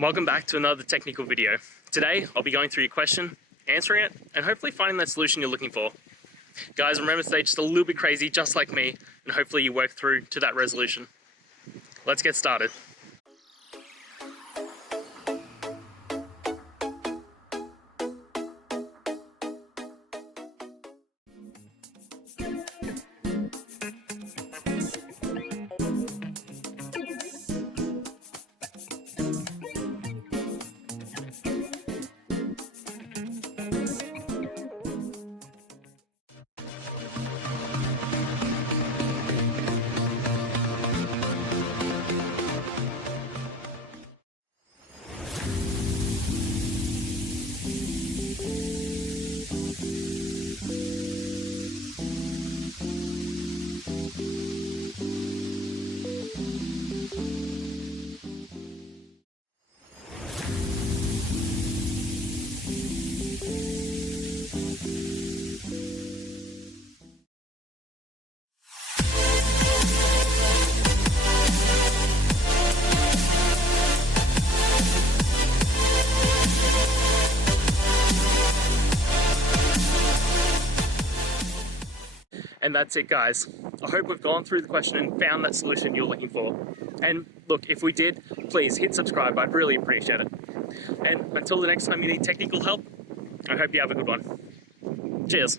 Welcome back to another technical video. Today, I'll be going through your question, answering it, and hopefully finding that solution you're looking for. Guys, remember to stay just a little bit crazy, just like me, and hopefully you work through to that resolution. Let's get started. And that's it, guys. I hope we've gone through the question and found that solution you're looking for. And look, if we did, please hit subscribe. I'd really appreciate it. And until the next time you need technical help, I hope you have a good one. Cheers.